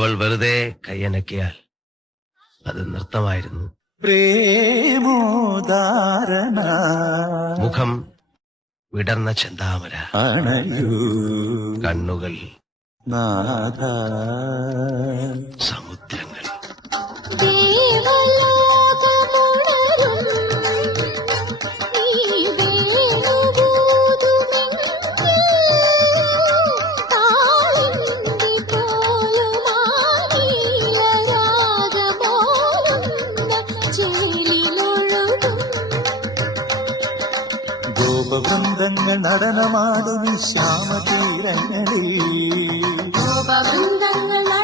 അവൾ വെറുതെ കൈയനക്കിയാൽ അത് നൃത്തമായിരുന്നു. പ്രേമോദാരണ മുഖം വിടർന്ന ചെന്താമര, കണ്ണുകൾ നാഥ സമുദ്രങ്ങൾ. ഗോപവൃന്ദങ്ങൾ നടനമാടും ശ്യാമതീരങ്ങളിൽ, ഗോപവൃന്ദങ്ങൾ